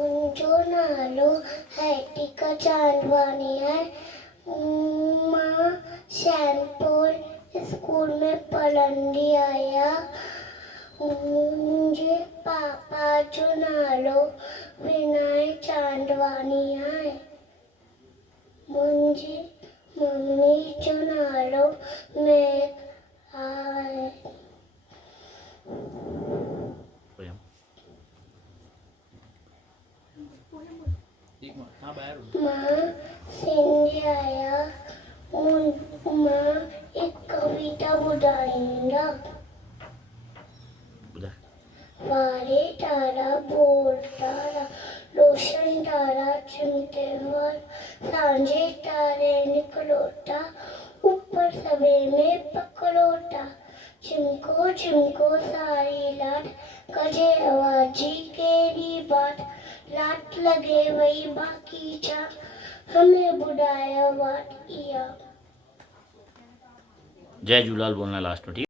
मुंहिंजो नालो हैटिका चांदवानी है। मां सैनपुर स्कूल में पढ़ंदी आहियां। मुंहिंजे पापा जो नालो विनय चांदवानी आहे। मुंहिंजी मम्मी जो नालो मेघ आहे। मां सिंधी आहियां। मां एक कविता ॿुधाईंदा। वारे तारा बोल तारा रोशन तारा चिमटे वर सांझे तारे निकलोटा ऊपर सवे में पकड़ोटा चिमको चिमको सारी लाट कजे आवाजी केरी बात लाट लगे वही बाकी चा हमें बुढ़ाया वाट इया। जय झूलेलाल बोलना लास्ट में, ठीक।